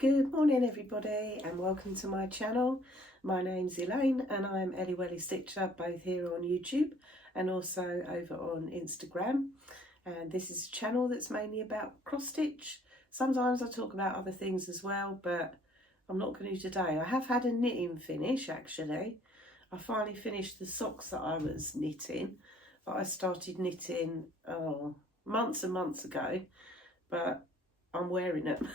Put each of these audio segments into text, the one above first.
Good morning everybody and welcome to my channel. My name's Elaine and I'm PHstitcher, both here on YouTube and also over on Instagram. And this is a channel that's mainly about cross stitch. Sometimes I talk about other things as well, but I'm not going to today. I have had a knitting finish actually. I finally finished the socks that I was knitting, but I started knitting months and months ago, but I'm wearing them.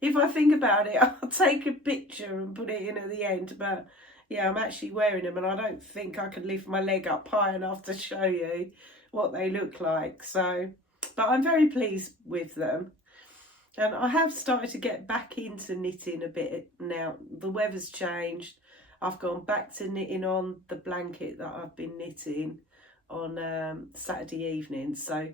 If I think about it, I'll take a picture and put it in at the end. But yeah, I'm actually wearing them and I don't think I could lift my leg up high enough to show you what they look like. So, but I'm very pleased with them. And I have started to get back into knitting a bit now. The weather's changed. I've gone back to knitting on the blanket that I've been knitting on Saturday evening. So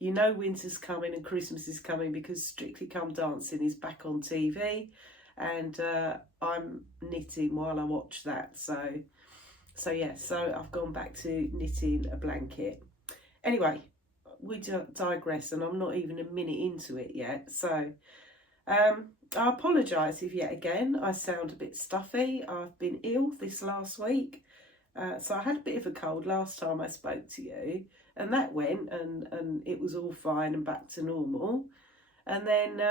you know winter's coming and Christmas is coming because Strictly Come Dancing is back on TV, and I'm knitting while I watch that. So yeah, so I've gone back to knitting a blanket. Anyway, we digress and I'm not even a minute into it yet. So I apologise if yet again I sound a bit stuffy. I've been ill this last week. So I had a bit of a cold last time I spoke to you, and that went and it was all fine and back to normal. And then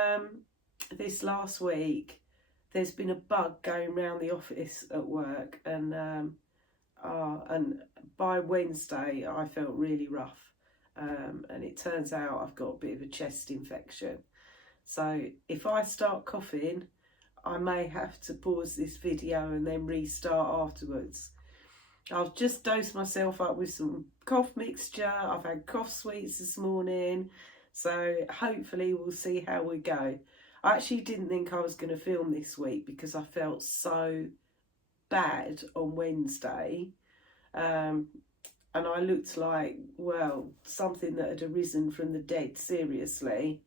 this last week there's been a bug going around the office at work, and by Wednesday I felt really rough, and it turns out I've got a bit of a chest infection. So if I start coughing I may have to pause this video and then restart afterwards. I've just dosed myself up with some cough mixture. I've had cough sweets this morning. So hopefully we'll see how we go. I actually didn't think I was going to film this week because I felt so bad on Wednesday. And I looked like, well, something that had arisen from the dead, seriously.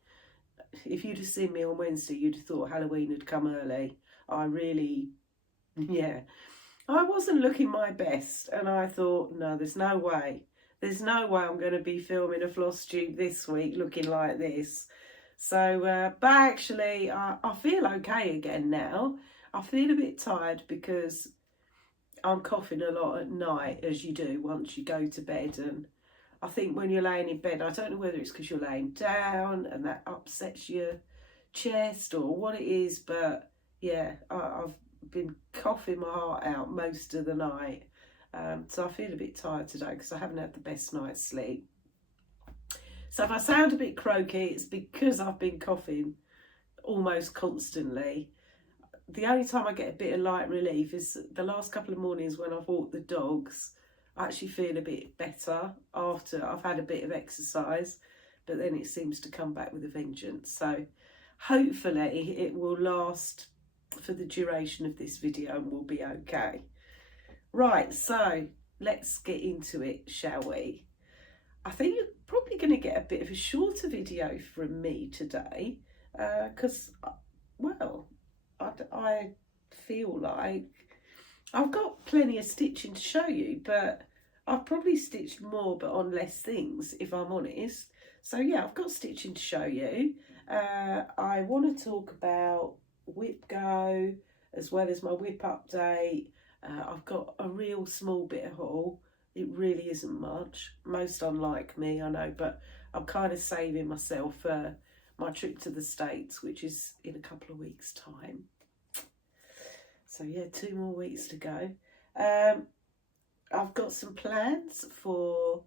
If you'd have seen me on Wednesday, you'd have thought Halloween had come early. I really, yeah. I wasn't looking my best, and I thought, no, there's no way I'm going to be filming a Flosstube this week looking like this. So, but actually, I feel okay again now. I feel a bit tired because I'm coughing a lot at night, as you do once you go to bed. And I think when you're laying in bed, I don't know whether it's because you're laying down and that upsets your chest or what it is, but yeah, I've been coughing my heart out most of the night, so I feel a bit tired today because I haven't had the best night's sleep. So if I sound a bit croaky, it's because I've been coughing almost constantly. The only time I get a bit of light relief is the last couple of mornings when I've walked the dogs. I actually feel a bit better after I've had a bit of exercise, but then it seems to come back with a vengeance. So hopefully it will last for the duration of this video and we'll be okay. Right, so let's get into it, shall we? I think you're probably going to get a bit of a shorter video from me today because, well, I feel like I've got plenty of stitching to show you, but I've probably stitched more but on less things, if I'm honest. So yeah, I've got stitching to show you. I want to talk about whip go as well as my whip update. I've got a real small bit of haul. It really isn't much, most unlike me, I know, but I'm kind of saving myself for my trip to the States, which is in a couple of weeks time. So yeah, 2 more weeks to go. I've got some plans for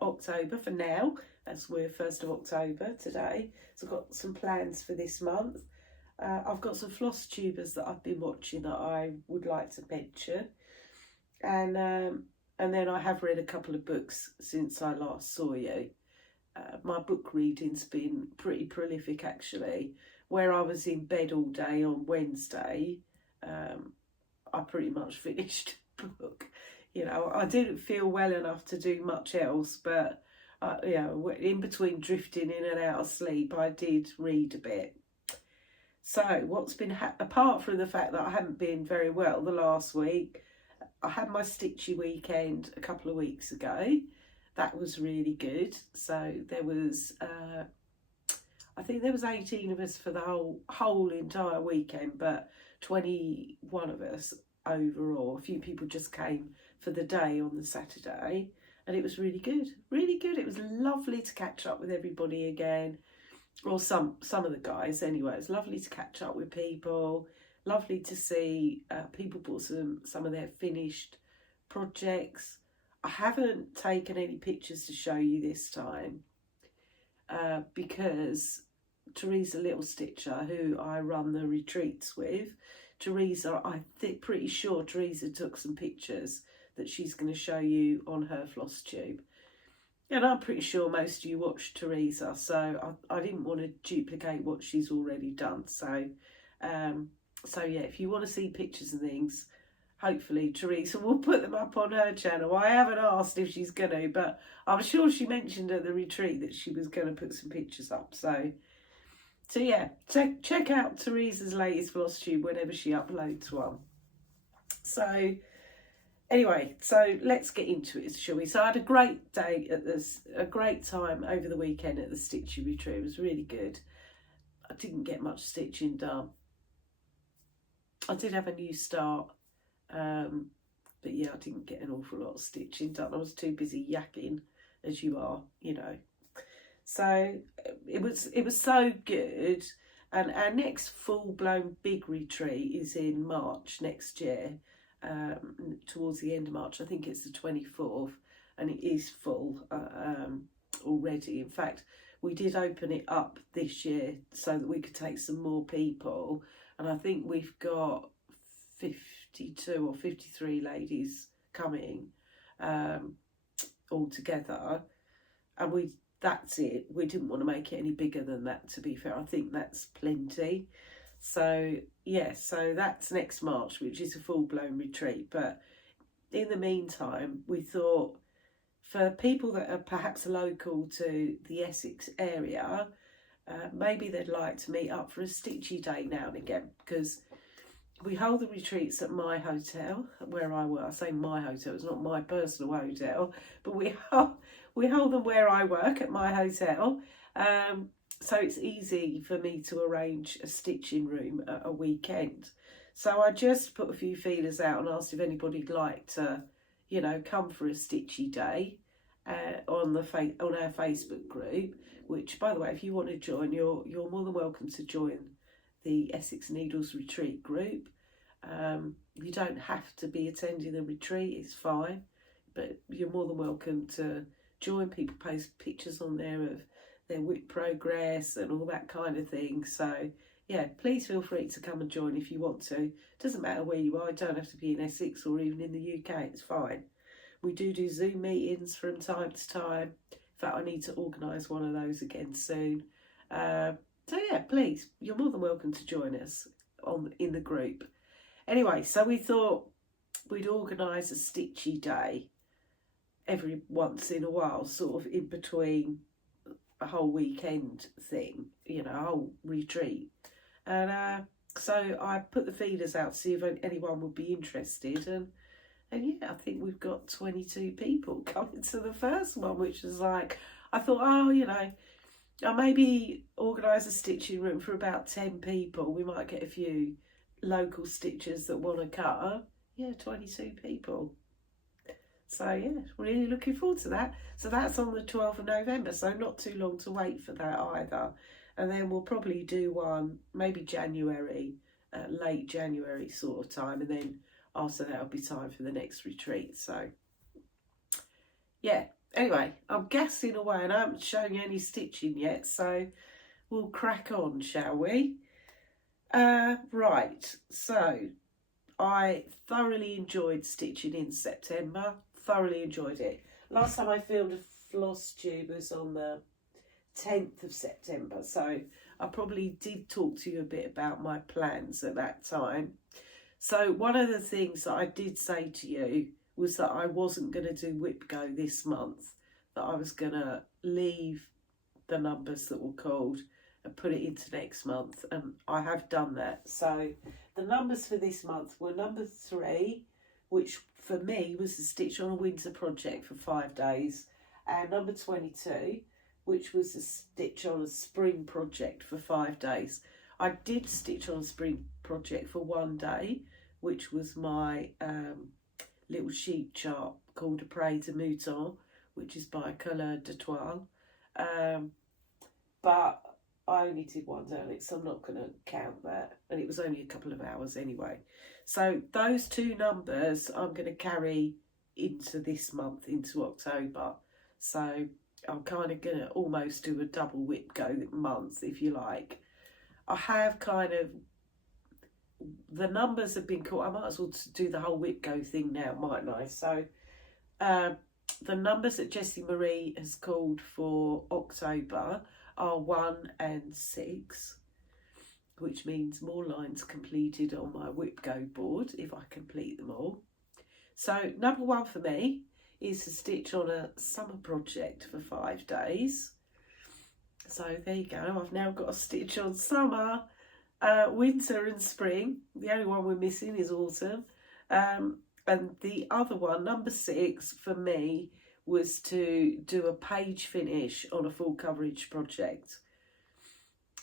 October for now, as we're 1st of October today. So I've got some plans for this month. I've got some Flosstubers that I've been watching that I would like to mention, and then I have read a couple of books since I last saw you. My book reading's been pretty prolific actually. Where I was in bed all day on Wednesday, I pretty much finished the book. You know, I didn't feel well enough to do much else, but you know, in between drifting in and out of sleep, I did read a bit. So what's been, apart from the fact that I haven't been very well the last week, I had my stitchy weekend a couple of weeks ago. That was really good. So there was, I think there was 18 of us for the whole entire weekend, but 21 of us overall. A few people just came for the day on the Saturday, and it was really good, really good. It was lovely to catch up with everybody again, or some of the guys anyway. It was lovely to catch up with people, lovely to see people bought some of their finished projects. I haven't taken any pictures to show you this time because Teresa Littleminders, who I run the retreats with, Teresa, pretty sure Teresa took some pictures that she's going to show you on her Flosstube. And I'm pretty sure most of you watched Teresa, so I didn't want to duplicate what she's already done. So yeah, if you want to see pictures and things, hopefully Teresa will put them up on her channel. I haven't asked if she's going to, but I'm sure she mentioned at the retreat that she was going to put some pictures up. So yeah, check out Teresa's latest Flosstube whenever she uploads one. So anyway, so let's get into it, shall we? So I had a great day a great time over the weekend at the stitching retreat. It was really good. I didn't get much stitching done. I did have a new start, but yeah, I didn't get an awful lot of stitching done. I was too busy yakking, as you are, you know. So it was so good. And our next full-blown big retreat is in March next year, towards the end of March. I think it's the 24th, and it is full already. In fact, we did open it up this year so that we could take some more people, and I think we've got 52 or 53 ladies coming all together, and that's it. We didn't want to make it any bigger than that, to be fair. I think that's plenty. So yeah, so that's next March, which is a full-blown retreat. But in the meantime, we thought for people that are perhaps local to the Essex area, maybe they'd like to meet up for a stitchy day now and again, because we hold the retreats at my hotel where I work. I say my hotel, it's not my personal hotel, but we hold them where I work at my hotel. So it's easy for me to arrange a stitching room at a weekend. So I just put a few feelers out and asked if anybody'd like to, you know, come for a stitchy day on our Facebook group. Which, by the way, if you want to join, you're more than welcome to join the Essex Needles retreat group. You don't have to be attending the retreat, it's fine, but you're more than welcome to join. People post pictures on there of their WIP progress and all that kind of thing. So yeah, please feel free to come and join if you want to. Doesn't matter where you are, you don't have to be in Essex or even in the UK, it's fine. We do Zoom meetings from time to time. In fact, I need to organise one of those again soon. So yeah, please, you're more than welcome to join us in the group. Anyway, so we thought we'd organise a stitchy day every once in a while, sort of in between a whole weekend thing, you know, a whole retreat. And so I put the feelers out to see if anyone would be interested, and yeah, I think we've got 22 people coming to the first one, which is like, I thought, oh, you know, I'll maybe organise a stitching room for about 10 people. We might get a few local stitchers that want to cut. Yeah, 22 people. So yeah, really looking forward to that. So that's on the 12th of November, so not too long to wait for that either. And then we'll probably do one, maybe January, late January sort of time. And then after that, it'll be time for the next retreat. So yeah. Anyway, I'm gassing away and I haven't shown you any stitching yet, so we'll crack on, shall we? Right, so I thoroughly enjoyed stitching in September, thoroughly enjoyed it. Last time I filmed a Flosstube was on the 10th of September, so I probably did talk to you a bit about my plans at that time. So one of the things that I did say to you was that I wasn't going to do WIP Go this month, that I was going to leave the numbers that were called and put it into next month, and I have done that. So the numbers for this month were number 3, which for me was the Stitch on a Winter project for 5 days, and number 22, which was a stitch on a spring project for 5 days. I did stitch on a spring project for 1 day, which was my little sheep chart called Après de Mouton, which is by Couleur de Toile. But I only did 1 day, so I'm not going to count that. And it was only a couple of hours anyway. So those 2 numbers I'm going to carry into this month, into October. So I'm kind of going to almost do a double whip go month, if you like. I have kind of, the numbers have been caught. I might as well do the whole whip go thing now, mightn't I? So the numbers that Jessie Marie has called for October are 1 and 6, which means more lines completed on my whip go board if I complete them all. So number 1 for me is to stitch on a summer project for 5 days. So there you go, I've now got a stitch on summer, winter and spring. The only one we're missing is autumn. And the other one, number 6 for me, was to do a page finish on a full coverage project.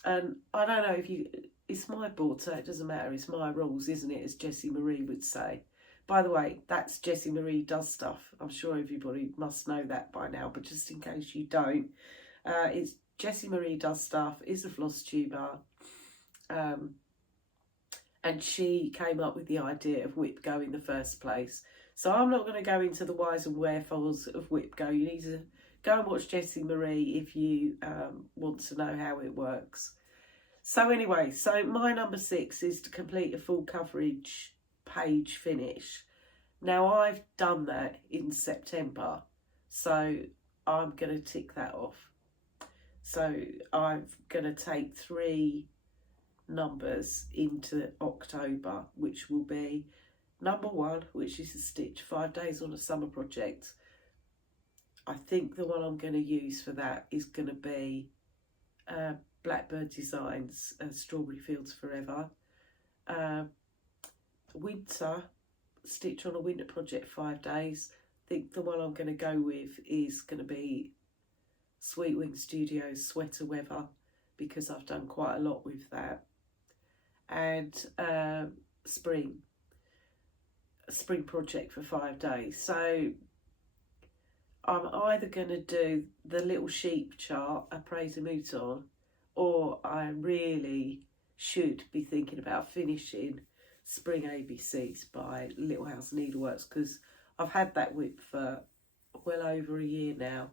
And I don't know if you, it's my board, so it doesn't matter, it's my rules, isn't it, as Jessie Marie would say. By the way, that's Jessie Marie Does Stuff. I'm sure everybody must know that by now, but just in case you don't, it's Jessie Marie Does Stuff, is a Flosstuber, and she came up with the idea of whip go in the first place. So I'm not going to go into the whys and wherefores of whip go. You need to go and watch Jessie Marie if you want to know how it works. So anyway, so my number 6 is to complete a full coverage page finish. Now I've done that in September, so I'm going to tick that off. So I'm going to take 3 numbers into October, which will be number 1, which is a stitch 5 days on a summer project. I think the one I'm going to use for that is going to be Blackbird Designs Strawberry Fields Forever. Winter, stitch on a winter project 5 days. I think the one I'm going to go with is going to be Sweet Wing Studios Sweater Weather, because I've done quite a lot with that. And spring project for 5 days. So I'm either going to do the little sheep chart, Après de Mouton, or I really should be thinking about finishing Spring ABCs by Little House Needleworks, because I've had that whip for well over a year now.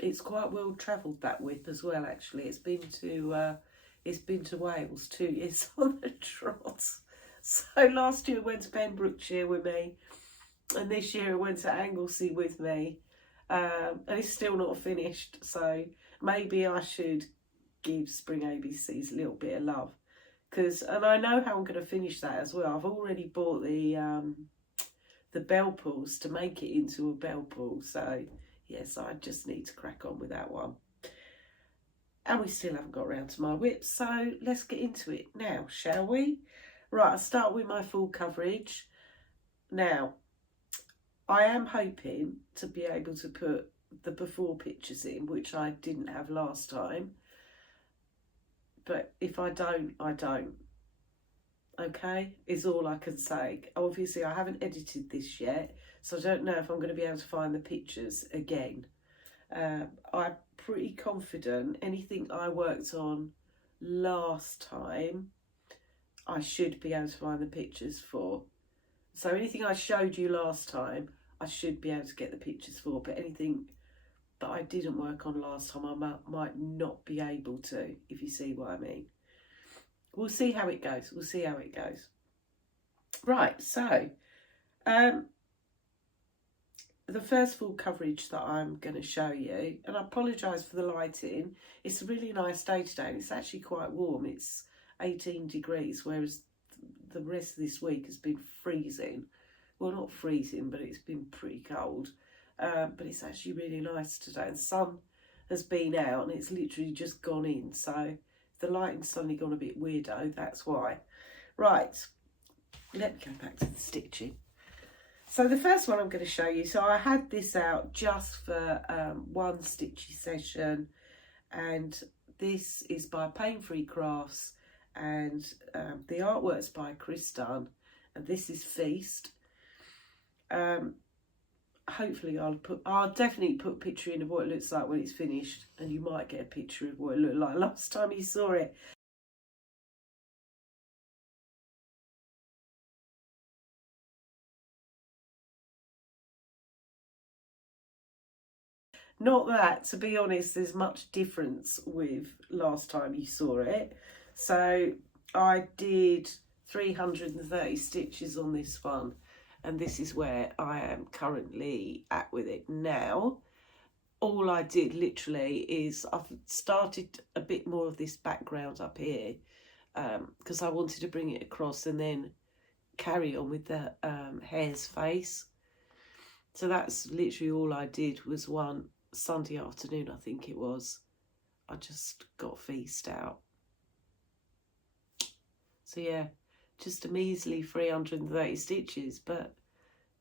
It's quite well travelled, that whip, as well. Actually, it's been to Wales 2 years on the trot. So last year it went to Pembrokeshire with me, and this year it went to Anglesey with me, and it's still not finished. So maybe I should give Spring ABCs a little bit of love, and I know how I'm going to finish that as well. I've already bought the bell pulls to make it into a bell pull. So yes, I just need to crack on with that one. And we still haven't got around to my whip, so let's get into it now, shall we? Right, I'll start with my full coverage. Now, I am hoping to be able to put the before pictures in, which I didn't have last time. But if I don't, I don't. Okay, is all I can say. Obviously, I haven't edited this yet, so I don't know if I'm going to be able to find the pictures again. I'm pretty confident anything I worked on last time, I should be able to find the pictures for. So anything I showed you last time, I should be able to get the pictures for. But anything that I didn't work on last time, I might not be able to, if you see what I mean. We'll see how it goes. We'll see how it goes. Right, so the first full coverage that I'm going to show you, and I apologise for the lighting, it's a really nice day today, and it's actually quite warm. It's 18 degrees, whereas the rest of this week has been freezing. Well, not freezing, but it's been pretty cold. But it's actually really nice today. The sun has been out and it's literally just gone in. So if the lighting's suddenly gone a bit weirdo, that's why. Right, let me go back to the stitching. So the first one I'm going to show you, so I had this out just for one stitchy session, and this is by Pain Free Crafts, and the artwork's by Chris Dunn, and this is Feast. Hopefully I'll definitely put a picture in of what it looks like when it's finished, and you might get a picture of what it looked like last time you saw it. Not that, to be honest, there's much difference with last time you saw it. So I did 330 stitches on this one, and this is where I am currently at with it now. All I did literally is I've started a bit more of this background up here because I wanted to bring it across and then carry on with the hare's face. So that's literally all I did. Was one Sunday afternoon, I think it was, I just got Feast out. So yeah, just a measly 330 stitches, but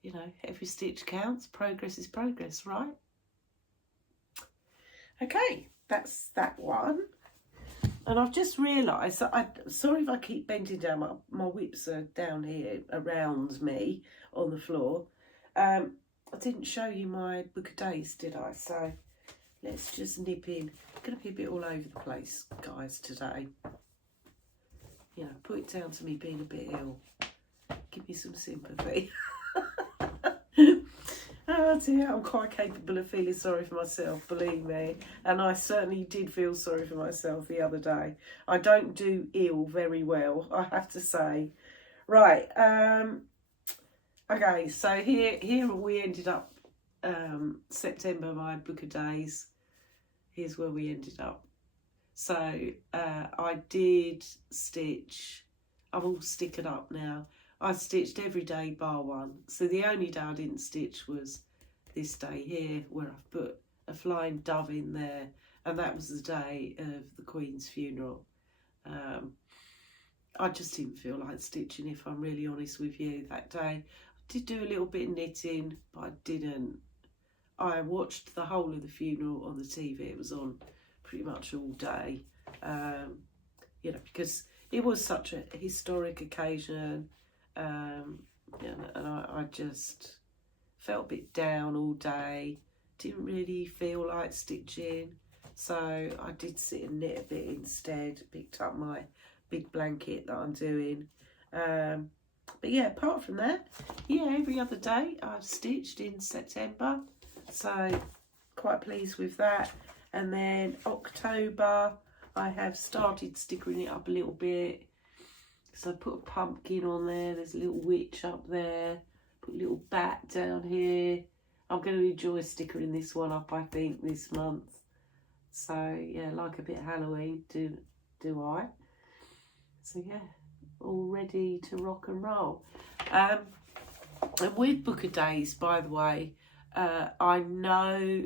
you know, every stitch counts. Progress is progress, right? Okay, that's that one. And I've just realised that sorry if I keep bending down, my whips are down here around me on the floor. I didn't show you my book of days, did I? So let's just nip in. I'm going to be a bit all over the place, guys, today. You know, put it down to me being a bit ill. Give me some sympathy. Oh dear, I'm quite capable of feeling sorry for myself, believe me. And I certainly did feel sorry for myself the other day. I don't do ill very well, I have to say. Right, okay, so here we ended up, September, my book of days. Here's where we ended up. So I did stitch, I'm all sticking up now. I stitched every day bar one. So the only day I didn't stitch was this day here, where I've put a flying dove in there, and that was the day of the Queen's funeral. I just didn't feel like stitching, if I'm really honest with you, that day. I did do a little bit of knitting, but I didn't. I watched the whole of the funeral on the TV. It was on pretty much all day, you know, because it was such a historic occasion. And I just felt a bit down all day, didn't really feel like stitching, so I did sit and knit a bit instead, picked up my big blanket that I'm doing, but yeah, apart from that, yeah, every other day I've stitched in September, so quite pleased with that. And then October I have started stickering it up a little bit. So I put a pumpkin on there, there's a little witch up there, put a little bat down here. I'm going to enjoy stickering this one up, I think, this month. So yeah, like a bit of Halloween, do I. So yeah, all ready to rock and roll. And with book of days, by the way, I know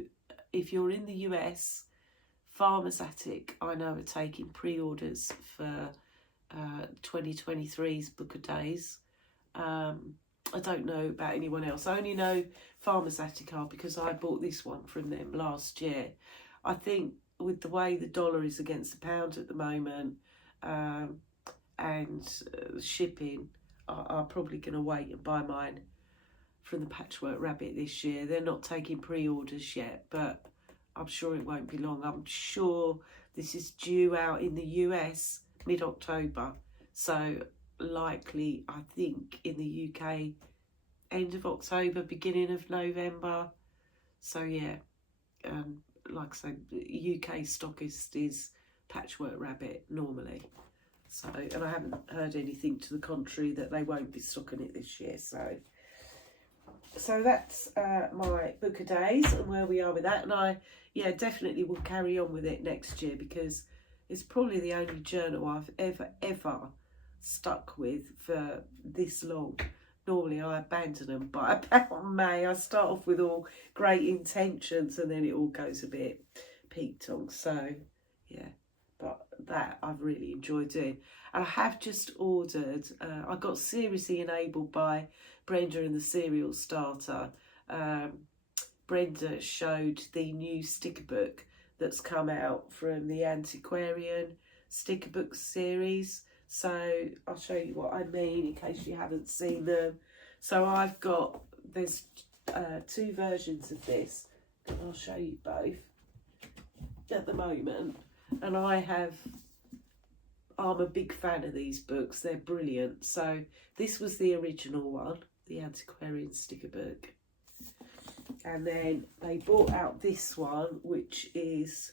if you're in the US, Farmer's Attic, I know, are taking pre-orders for 2023's book of days. I don't know about anyone else. I only know Farmer's Attic are because I bought this one from them last year. I think with the way the dollar is against the pound at the moment, and shipping, I'm probably going to wait and buy mine from the Patchwork Rabbit this year. They're not taking pre-orders yet, but I'm sure it won't be long. I'm sure this is due out in the US mid-October, so likely, I think, in the UK end of October, beginning of November. So yeah, like I say, UK stockist is Patchwork Rabbit normally. So, and I haven't heard anything to the contrary that they won't be stocking it this year. So that's my book of days and where we are with that. And I, yeah, definitely will carry on with it next year, because it's probably the only journal I've ever stuck with for this long. Normally I abandon them by about May. I start off with all great intentions and then it all goes a bit peak-tongue. So yeah, but that I've really enjoyed doing. And I have just ordered, I got seriously enabled by Brenda and the Serial Starter. Brenda showed the new sticker book that's come out from the Antiquarian sticker book series. So I'll show you what I mean in case you haven't seen them. So I've got, there's 2 versions of this, and I'll show you both at the moment. And I'm a big fan of these books, they're brilliant. So this was the original one, the Antiquarian sticker book. And then they brought out this one, which is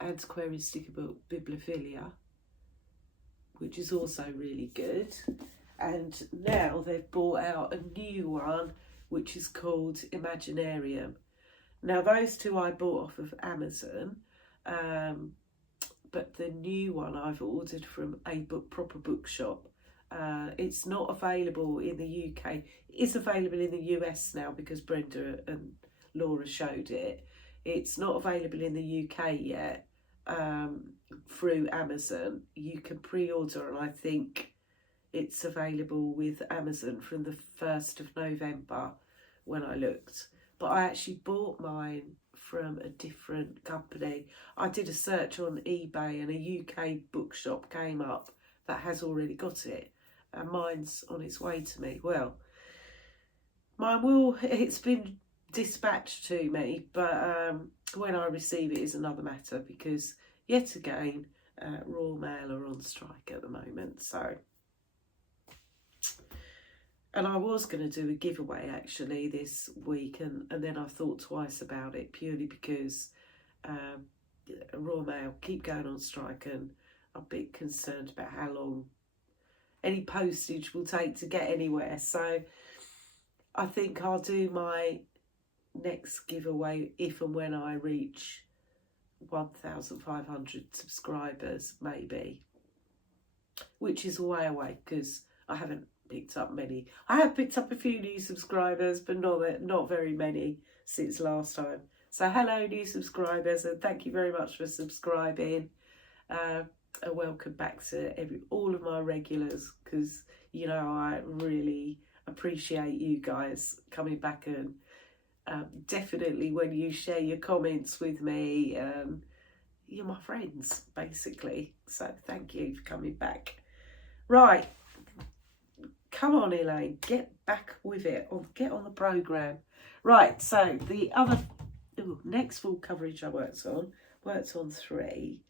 Antiquarian sticker book Bibliophilia, which is also really good. And now they've brought out a new one, which is called Imaginarium. Now those 2 I bought off of Amazon, but the new one I've ordered from a proper bookshop. It's not available in the UK. It is available in the US now because Brenda and Laura showed it. It's not available in the UK yet through Amazon. You can pre-order, and I think it's available with Amazon from the 1st of November when I looked. But I actually bought mine from a different company. I did a search on eBay and a UK bookshop came up that has already got it. And mine's on its way to me. Well, it's been dispatched to me, but when I receive it is another matter, because yet again, Royal Mail are on strike at the moment. So, and I was going to do a giveaway actually this week, and then I thought twice about it, purely because Royal Mail keep going on strike, and I'm a bit concerned about how long any postage will take to get anywhere. So I think I'll do my next giveaway if and when I reach 1,500 subscribers, maybe, which is a way away because I haven't picked up many. I have picked up a few new subscribers, but not very many since last time. So hello new subscribers, and thank you very much for subscribing. And welcome back to all of my regulars, because you know I really appreciate you guys coming back, and definitely when you share your comments with me, you're my friends basically. So thank you for coming back. Right, come on Elaine, get back with it, or get on the programme. Right, so the other next full coverage I worked on 3.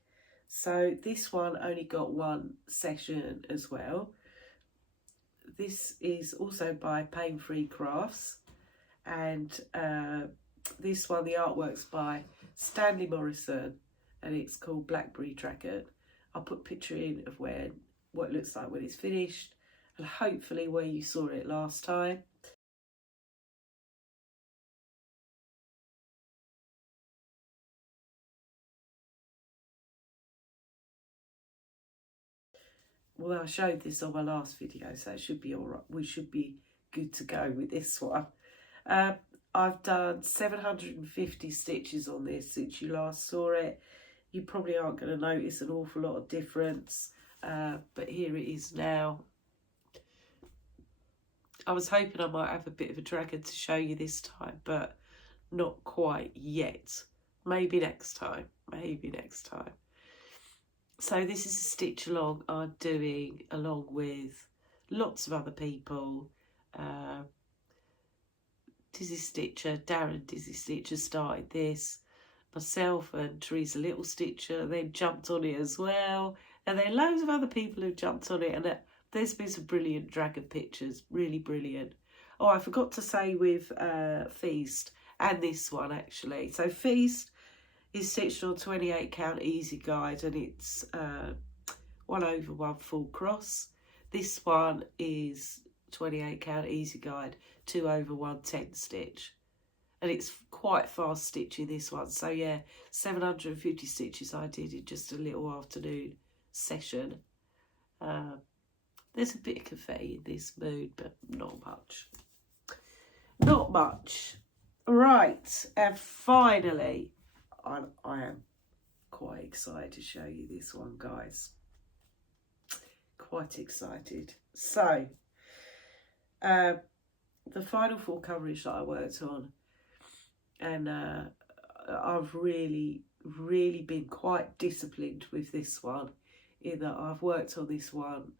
So this one only got 1 session as well. This is also by Pain Free Crafts, and this one, the artwork's by Stanley Morrison, and it's called Blackberry Dragon. I'll put a picture in of what it looks like when it's finished, and hopefully where you saw it last time. Well, I showed this on my last video, so it should be all right. We should be good to go with this one. I've done 750 stitches on this since you last saw it. You probably aren't going to notice an awful lot of difference, but here it is now. I was hoping I might have a bit of a dragon to show you this time, but not quite yet. Maybe next time. Maybe next time. So this is a stitch along I'm doing along with lots of other people. Dizzy Stitcher, Darren Dizzy Stitcher started this. Myself and Teresa Little Stitcher then jumped on it as well. And then loads of other people who jumped on it. And there's been some brilliant dragon pictures, really brilliant. Oh, I forgot to say with Feast and this one actually. So Feast is stitched on 28 count easy guide, and it's 1/1 full cross. This one is 28 count easy guide, 2/1 10 stitch, and it's quite fast stitching this one. So yeah, 750 stitches I did in just a little afternoon session. There's a bit of confetti in this mood, but not much. Not much. Right, and finally I am quite excited to show you this one, guys. Quite excited. So, the final full coverage that I worked on, and I've really been quite disciplined with this one, in that I've worked on this one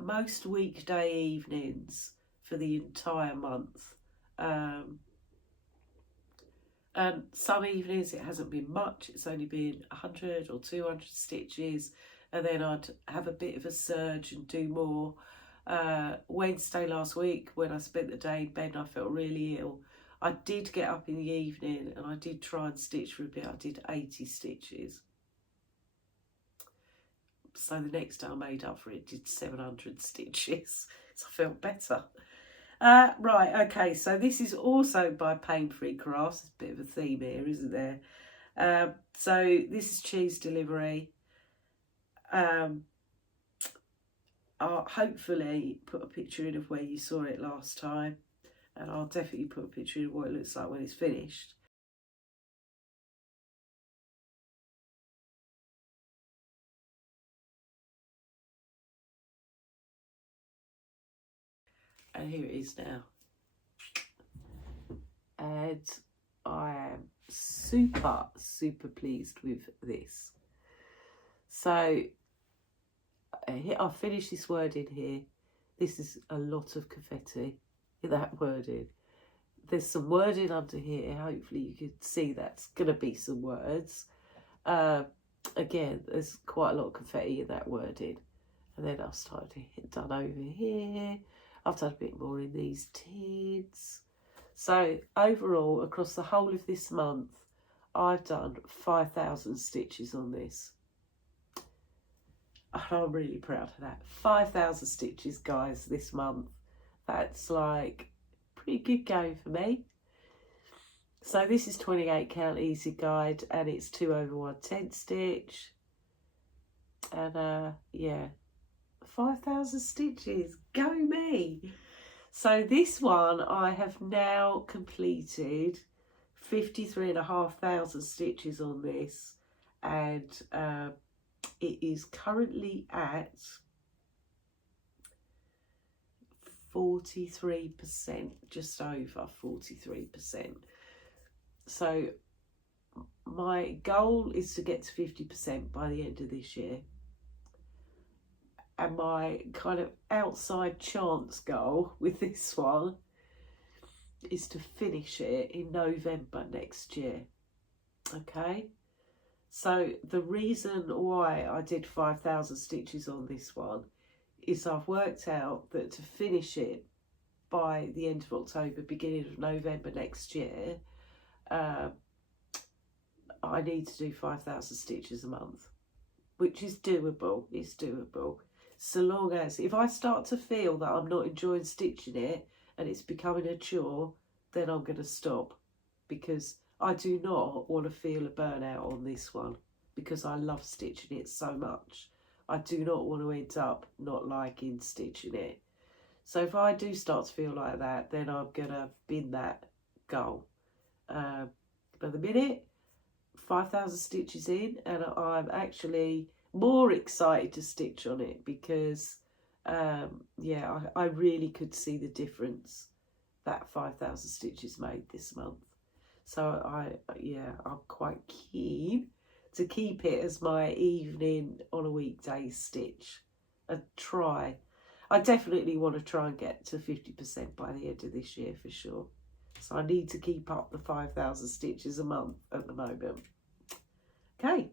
most weekday evenings for the entire month. And some evenings it hasn't been much, it's only been 100 or 200 stitches, and then I'd have a bit of a surge and do more. Wednesday last week, when I spent the day in bed and I felt really ill, I did get up in the evening and I did try and stitch for a bit. I did 80 stitches. So the next day I made up for it, did 700 stitches. So I felt better. Right, okay, so this is also by Pain Free Crafts. There's a bit of a theme here, isn't there? So this is cheese delivery. I'll hopefully put a picture in of where you saw it last time, and I'll definitely put a picture in of what it looks like when it's finished. And here it is now. And I am super pleased with this. So I've finished this wording here. This is a lot of confetti in that wording. There's some wording under here. Hopefully you can see that's going to be some words. Again, there's quite a lot of confetti in that wording. And then I've started to hit done over here. I've done a bit more in these tins. So overall, across the whole of this month, I've done 5,000 stitches on this. And I'm really proud of that. 5,000 stitches, guys, this month. That's like pretty good going for me. So this is 28 count easy guide, and it's 2 over 1/10 stitch. And yeah, 5,000 stitches, go me. So this one I have now completed 53,500 stitches on this, and it is currently at 43%, just over 43%. So my goal is to get to 50% by the end of this year. And my kind of outside chance goal with this one is to finish it in November next year. Okay? So the reason why I did 5,000 stitches on this one is I've worked out that to finish it by the end of October, beginning of November next year, I need to do 5,000 stitches a month, which is doable. It's doable. So long as, if I start to feel that I'm not enjoying stitching it and it's becoming a chore, then I'm going to stop, because I do not want to feel a burnout on this one, because I love stitching it so much. I do not want to end up not liking stitching it. So if I do start to feel like that, then I'm going to bin that goal. But the minute 5,000 stitches in, and I'm actually more excited to stitch on it, because yeah, I really could see the difference that 5,000 stitches made this month. So I'm quite keen to keep it as my evening on a weekday stitch and try. I definitely want to try and get to 50% by the end of this year for sure. So I need to keep up the 5,000 stitches a month at the moment. Okay.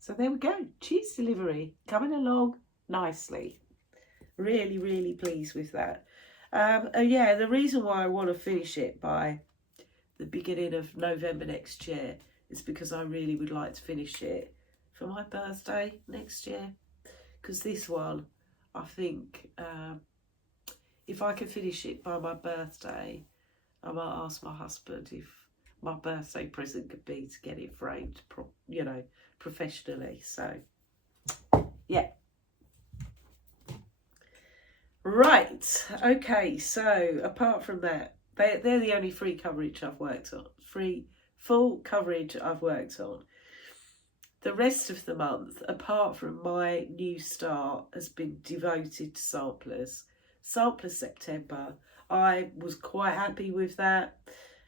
So there we go, cheese delivery coming along nicely. Really pleased with that. Yeah, the reason why I want to finish it by the beginning of November next year is because I really would like to finish it for my birthday next year. Because this one, I think, if I can finish it by my birthday, I might ask my husband if my birthday present could be to get it framed, you know, professionally. So yeah, right, okay, so apart from that, they're the only free coverage I've worked on, free full coverage I've worked on. The rest of the month, apart from my new start, has been devoted to samplers. Sampler September, I was quite happy with that,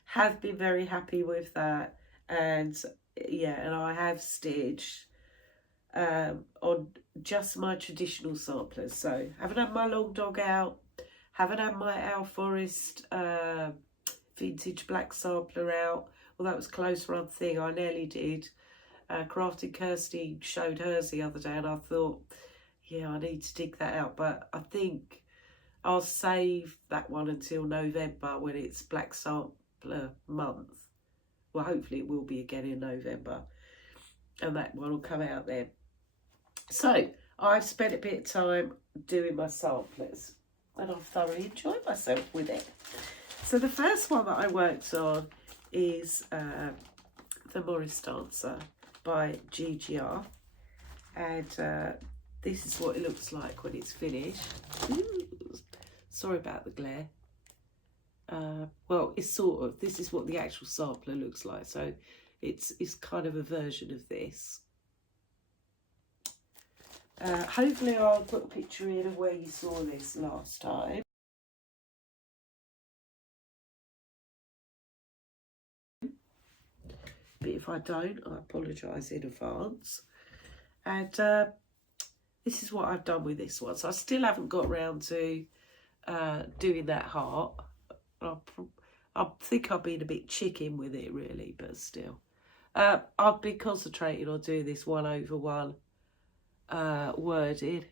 have been very happy with that, and yeah, and I have stitched on just my traditional samplers. So haven't had my long dog out, haven't had my Owl Forest vintage black sampler out. Well, that was a close run thing, I nearly did. Crafted Kirsty showed hers the other day, and I thought, yeah, I need to dig that out, but I think I'll save that one until November when it's Black Sampler month. Well, hopefully it will be again in November, and that one will come out then. So I've spent a bit of time doing my samplers, and I've thoroughly enjoyed myself with it. So the first one that I worked on is the Morris Dancer by GGR, and this is what it looks like when it's finished. Ooh, sorry about the glare. Well, it's sort of, this is what the actual sampler looks like, so it's kind of a version of this. Hopefully I'll put a picture in of where you saw this last time. But if I don't, I apologise in advance. And this is what I've done with this one. So I still haven't got round to doing that heart. I think I've been a bit chicken with it really, but still. I've been concentrating on doing this 1/1 worded.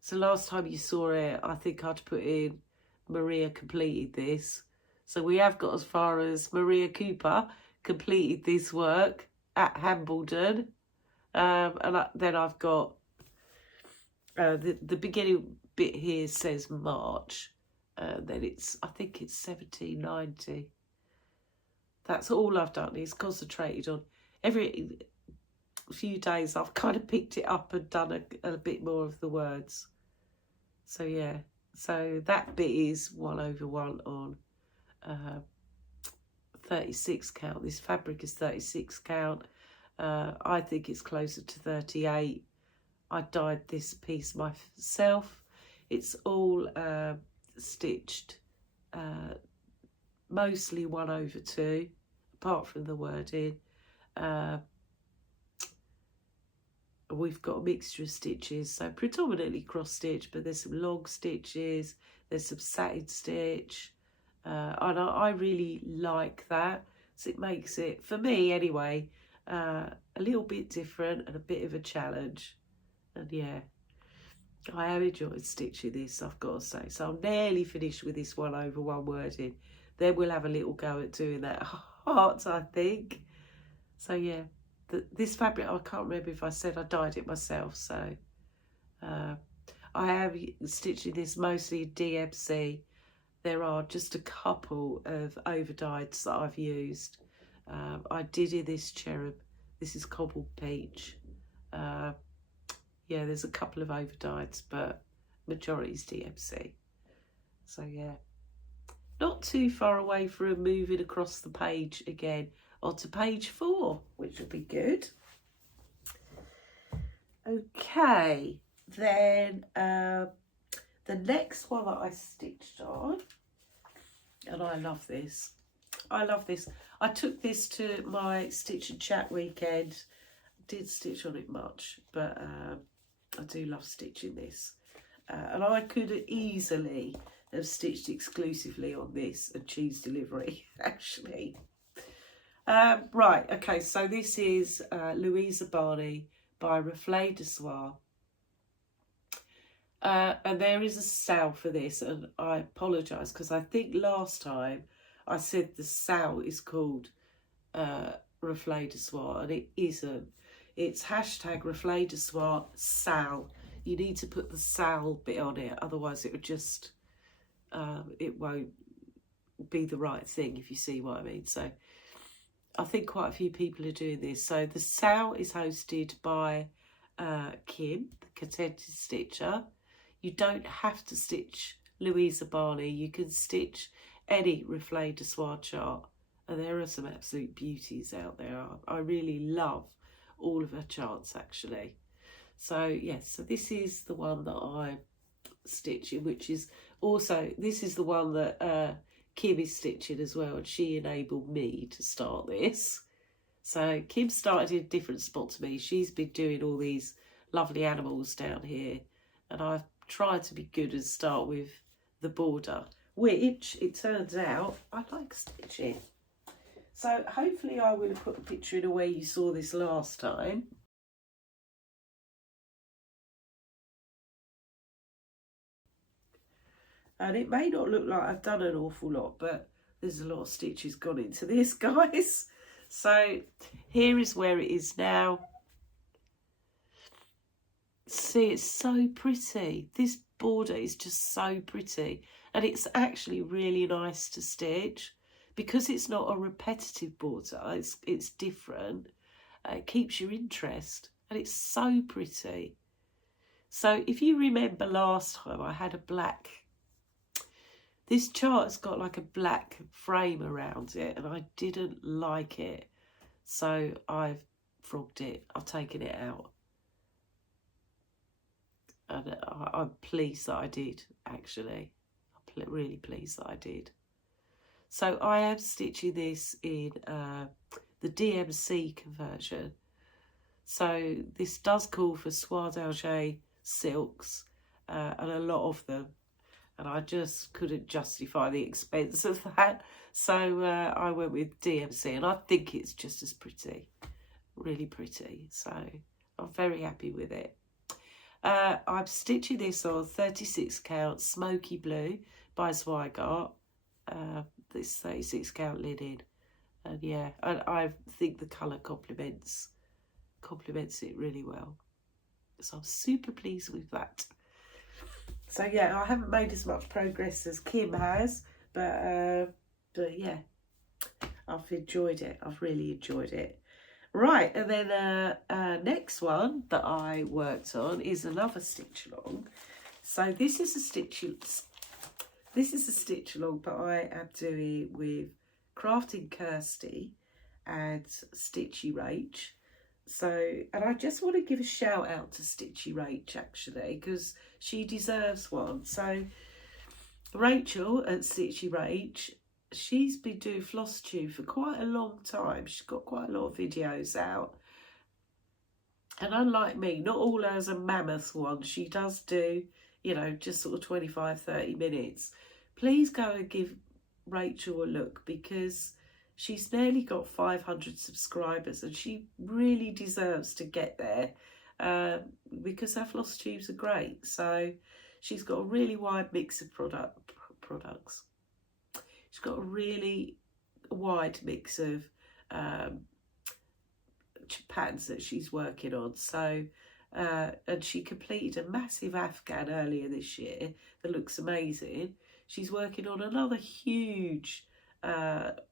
So last time you saw it, I think I'd put in Maria completed this. So we have got as far as Maria Cooper completed this work at Hambledon. And then I've got the beginning bit here says March. Then it's, I think it's 1790. That's all I've done is concentrated on. Every few days I've kind of picked it up and done a bit more of the words. So yeah, so that bit is 1/1 on 36 count. This fabric is 36 count. I think it's closer to 38. I dyed this piece myself. It's all stitched mostly 1/2, apart from the wording. We've got a mixture of stitches, so predominantly cross stitch, but there's some long stitches, there's some satin stitch, and I really like that. So it makes it, for me anyway, a little bit different and a bit of a challenge. And yeah, I have enjoyed stitching this, I've got to say. So I'm nearly finished with this 1/1 wording. Then we'll have a little go at doing that heart, I think. So yeah, this fabric, I can't remember if I said I dyed it myself. So I have stitching this mostly DMC. There are just a couple of overdyeds that I've used. I did in this cherub. This is Cobbled Peach. Yeah, there's a couple of overdyeds, but majority is DMC. So yeah, not too far away from moving across the page again onto page 4, which will be good. Okay, then the next one that I stitched on, and I love this. I love this. I took this to my Stitch and Chat weekend. Did stitch on it much, but I do love stitching this. And I could easily have stitched exclusively on this and cheese delivery, actually. Right, okay, so this is Louisa Barney by Reflet de Soie. And there is a sale for this, and I apologise because I think last time I said the sale is called Reflet de Soie, and it isn't. It's hashtag Reflet de Soie sale. You need to put the sale bit on it, otherwise it would just, it won't be the right thing, if you see what I mean. So I think quite a few people are doing this. So the sale is hosted by Kim, the Contented Stitcher. You don't have to stitch Louisa Barney. You can stitch any Reflet de Soie chart And there are some absolute beauties out there. I really love all of her charts, actually. So yes, so this is the one that I'm stitching, which is also, this is the one that Kim is stitching as well, and she enabled me to start this. So Kim started in a different spot to me. She's been doing all these lovely animals down here, and I've tried to be good and start with the border, which it turns out I like stitching. So hopefully I will have put a picture in where you saw this last time. And it may not look like I've done an awful lot, but there's a lot of stitches gone into this, guys. So here is where it is now. See, it's so pretty. This border is just so pretty. And it's actually really nice to stitch. Because it's not a repetitive border, it's different. It keeps your interest, and it's so pretty. So if you remember last time, I had a black. This chart has got like a black frame around it, and I didn't like it, so I've frogged it. I've taken it out, and I'm pleased that I did. Actually, I'm really pleased that I did. So I am stitching this in the DMC conversion. So this does call for soie d'Alger silks, and a lot of them. And I just couldn't justify the expense of that. So I went with DMC, and I think it's just as pretty. Really pretty. So I'm very happy with it. I'm stitching this on 36 count Smoky Blue by Zweigart. This 36 count linen, and yeah, and I think the colour complements it really well, so I'm super pleased with that. So yeah, I haven't made as much progress as Kim has, but yeah, I've enjoyed it. I've really enjoyed it. Right, and then next one that I worked on is another stitch along. So this is a stitch along, but I am doing with Crafting Kirsty and Stitchy Rach. So, and I just want to give a shout out to Stitchy Rach, actually, because she deserves one. So Rachel at Stitchy Rach, she's been doing Flosstube for quite a long time. She's got quite a lot of videos out. And unlike me, not all hers are mammoth ones. She does do, you know, just sort of 25-30 minutes. Please go and give Rachel a look, because she's nearly got 500 subscribers, and she really deserves to get there, because her floss tubes are great. So she's got a really wide mix of products. She's got a really wide mix of patterns that she's working on. So and she completed a massive Afghan earlier this year that looks amazing. She's working on another huge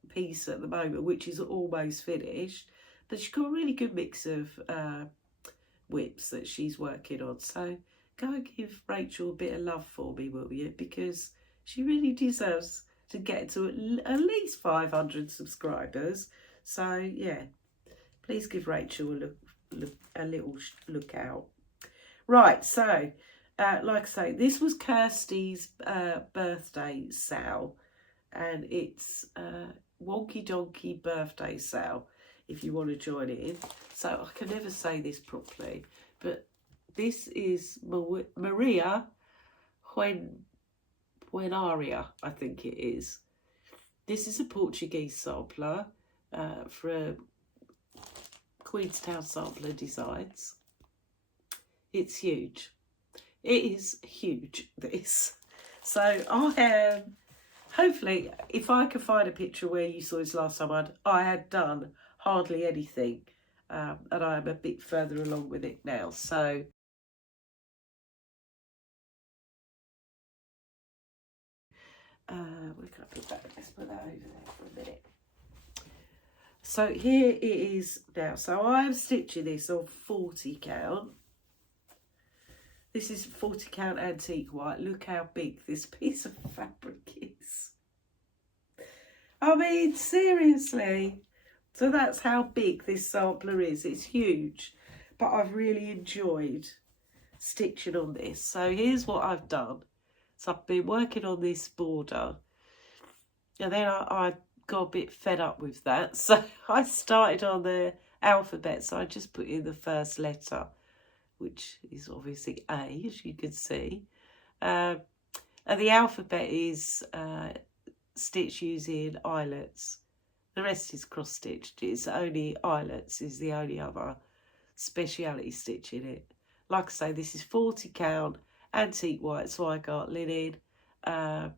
piece at the moment, which is almost finished, but she's got a really good mix of whips that she's working on. So go and give Rachel a bit of love for me, will you? Because she really deserves to get to at least 500 subscribers. So yeah, please give Rachel a little look out. Right, so like I say, this was Kirsty's birthday sale, and it's Wonky Donkey birthday sale if you want to join it in. So I can never say this properly, but this is Maria Huenaria, I think it is. This is a Portuguese sampler from Queenstown Sampler Designs. It's huge. It is huge, this. So I am, hopefully, if I can find a picture where you saw this last time, I had done hardly anything, and I'm a bit further along with it now. So where can I put that? Let's put that over there for a minute. So here it is now. So I'm stitching this on 40 count. This is 40 count antique white. Look how big this piece of fabric is. I mean, seriously. So that's how big this sampler is. It's huge, but I've really enjoyed stitching on this. So here's what I've done. So I've been working on this border, and then I got a bit fed up with that. So I started on the alphabet. So I just put in the first letter, which is obviously A, as you can see. And the alphabet is stitched using eyelets. The rest is cross stitched. It's only eyelets is the only other speciality stitch in it. Like I say, this is 40 count antique white, so I got linen, and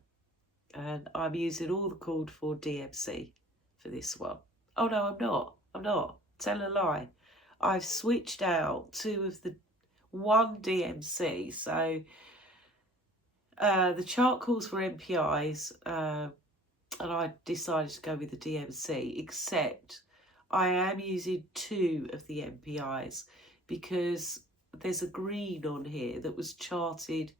I'm using all the called for DMC for this one. Oh no, I'm not. Tell a lie. I've switched out one DMC. So the chart calls for MPIs, and I decided to go with the DMC, except I am using 2 of the MPIs because there's a green on here that was charted.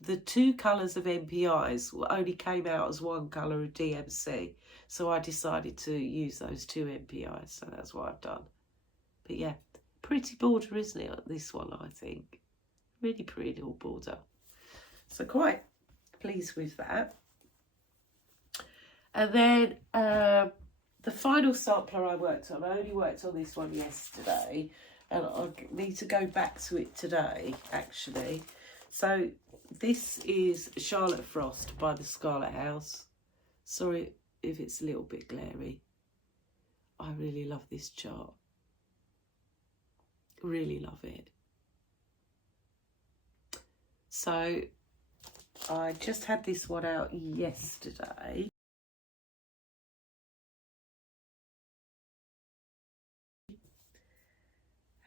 The 2 colours of MPIs only came out as one colour of DMC, so I decided to use those 2 MPIs, so that's what I've done. But yeah, pretty border, isn't it, this one, I think. Really pretty little border. So quite pleased with that. And then the final sampler I worked on, I only worked on this one yesterday, and I need to go back to it today, actually. So this is Charlotte Frost by the Scarlet House. Sorry if it's a little bit glary. I really love this chart. Really love it. So I just had this one out yesterday.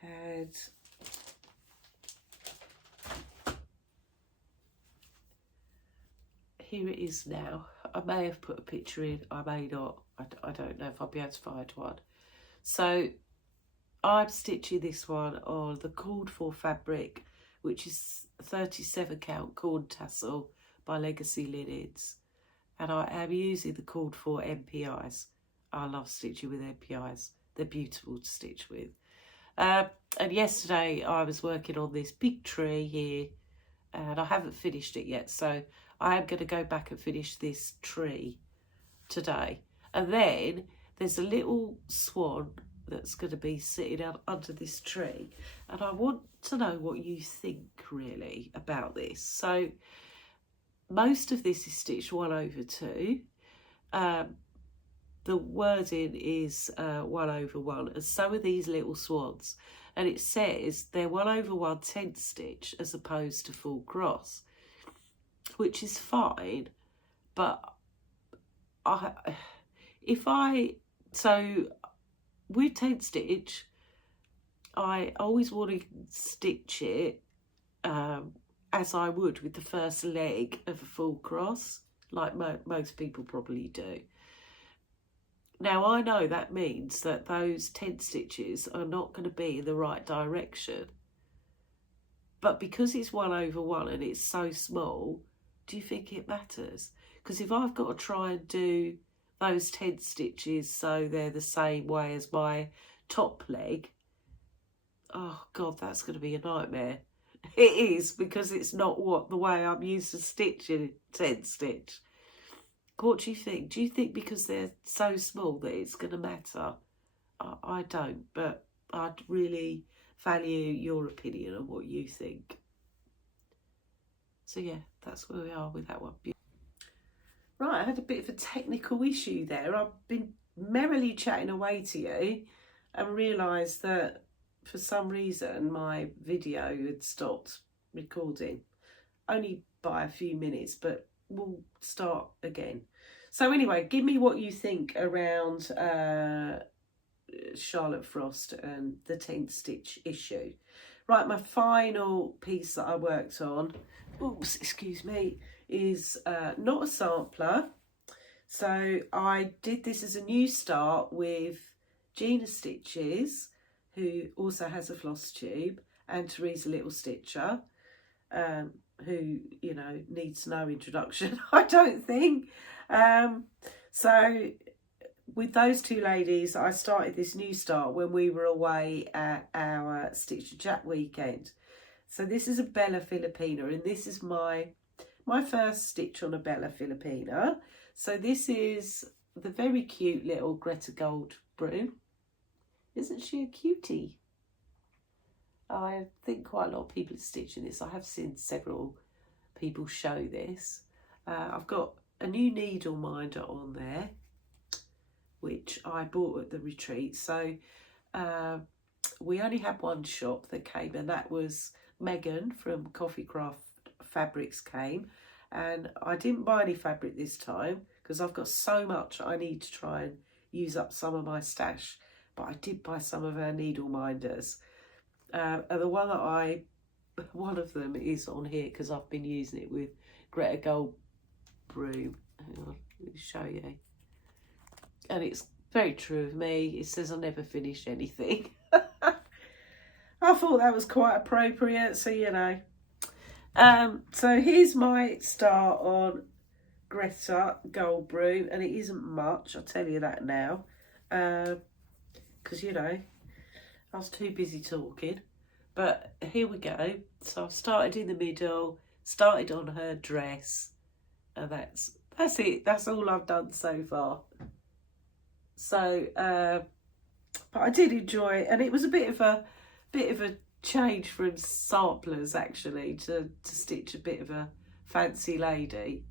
And here it is now. I may have put a picture in, I may not. I don't know if I'll be able to find one. So I'm stitching this one on the called for fabric, which is 37 count corn tassel by Legacy Linens. And I am using the called for MPIs. I love stitching with MPIs. They're beautiful to stitch with. And yesterday I was working on this big tree here, and I haven't finished it yet, so I am going to go back and finish this tree today. And then there's a little swan that's going to be sitting out under this tree, and I want to know what you think really about this. So most of this is stitched 1/2. The wording is 1/1, and so are these little swans. And it says they're 1/1 10th stitch as opposed to full cross, which is fine. But so with 10th stitch, I always want to stitch it as I would with the first leg of a full cross, like most people probably do. Now, I know that means that those 10 stitches are not going to be in the right direction. But because it's 1/1 and it's so small, do you think it matters? Because if I've got to try and do those 10 stitches so they're the same way as my top leg, oh God, that's going to be a nightmare. It is, because it's not the way I'm used to stitching 10 stitch. What do you think? Do you think because they're so small that it's going to matter? I don't, but I'd really value your opinion on what you think. So yeah, that's where we are with that one. Right, I had a bit of a technical issue there. I've been merrily chatting away to you and realised that for some reason my video had stopped recording. Only by a few minutes, but we'll start again. So anyway, give me what you think around Charlotte Frost and the 10th stitch issue. Right, my final piece that I worked on, oops, excuse me, is not a sampler. So I did this as a new start with Gina Stitches, who also has a Flosstube, and Teresa Little Stitcher, who, you know, needs no introduction, I don't think. So with those two ladies, I started this new start when we were away at our Stitch and Chat weekend. So this is a Bella Filipina, and this is my first stitch on a Bella Filipina. So this is the very cute little Greta Gold broom. Isn't she a cutie? I think quite a lot of people are stitching this. I have seen several people show this. I've got a new needle minder on there, which I bought at the retreat. So we only had one shop that came, and that was Megan from Coffee Craft Fabrics came. And I didn't buy any fabric this time because I've got so much I need to try and use up some of my stash. But I did buy some of her needle minders. And the one one of them is on here because I've been using it with Greta Gold broom. Hang on, let me show you. And it's very true of me. It says I never finish anything. I thought that was quite appropriate, so you know. So here's my start on Greta Gold broom, and it isn't much, I'll tell you that now. Because, you know, I was too busy talking. But here we go. So I've started in the middle, started on her dress, and that's it. That's all I've done so far. So, but I did enjoy it, and it was a bit of a change from samplers actually to stitch a bit of a fancy lady.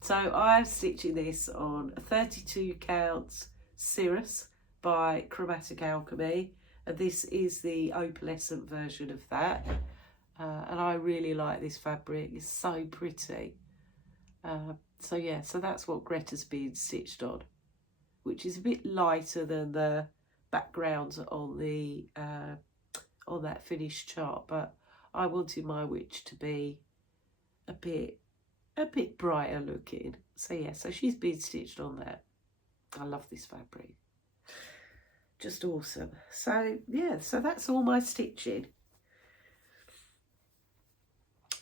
So I'm stitching this on a 32 count Cirrus by Chromatic Alchemy, and this is the opalescent version of that. And I really like this fabric. It's so pretty. So yeah, so that's what Greta's been stitched on, which is a bit lighter than the background on the on that finished chart, but I wanted my witch to be a bit brighter looking. So yeah, so she's been stitched on that. I love this fabric. Just awesome. So yeah, so that's all my stitching.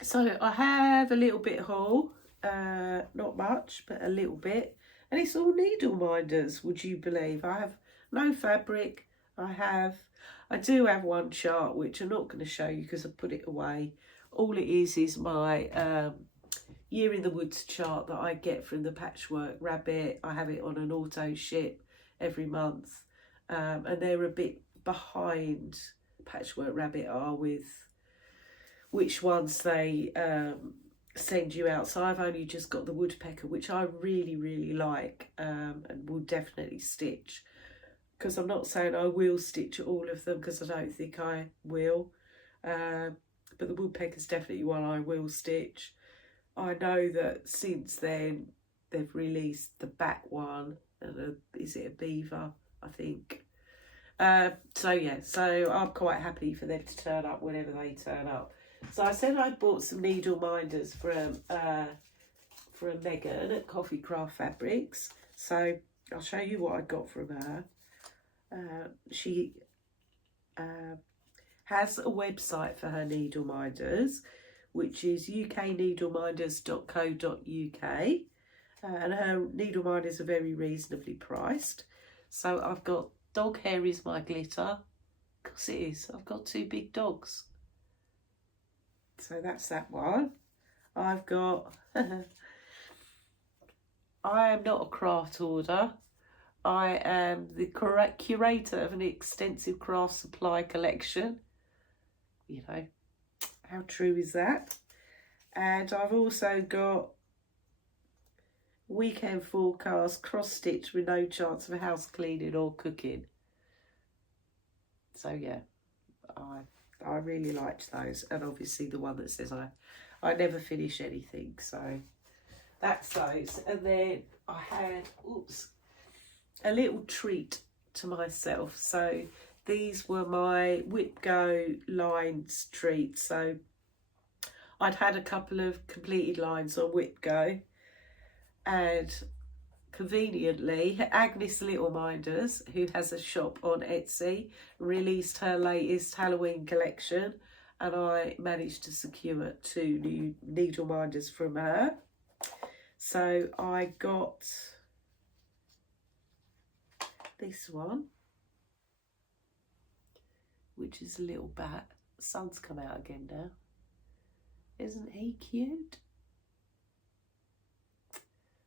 So I have a little bit haul, not much, but a little bit. And it's all needle minders, would you believe? I have no fabric. I do have one chart, which I'm not going to show you because I put it away. All it is my Year in the Woods chart that I get from the Patchwork Rabbit. I have it on an auto ship every month. And they're a bit behind Patchwork Rabbit are with which ones they send you out. So I've only just got the woodpecker, which I really, really like, and will definitely stitch. Because I'm not saying I will stitch all of them, because I don't think I will. But the woodpecker's definitely one I will stitch. I know that since then they've released the back one, and is it a beaver, I think. So yeah, so I'm quite happy for them to turn up whenever they turn up. So I said I bought some needle minders from Megan at Coffee Craft Fabrics. So I'll show you what I got from her. She has a website for her needle minders, which is ukneedleminders.co.uk, and her needle minders are very reasonably priced. So I've got Dog Hair is my glitter, because it is. I've got two big dogs. So that's that one. I've got I am not a craft hoarder. I am the curator of an extensive craft supply collection. You know, how true is that? And I've also got weekend forecast cross stitch with no chance of house cleaning or cooking. So yeah, I really liked those, and obviously the one that says I never finish anything. So that's those. And then I had a little treat to myself. So these were my Whip Go lines treats. So I'd had a couple of completed lines on Whip Go, and conveniently Agnes Littleminders, who has a shop on Etsy, released her latest Halloween collection, and I managed to secure 2 new needle minders from her. So I got this one, which is a little bat. The sun's come out again now. Isn't he cute?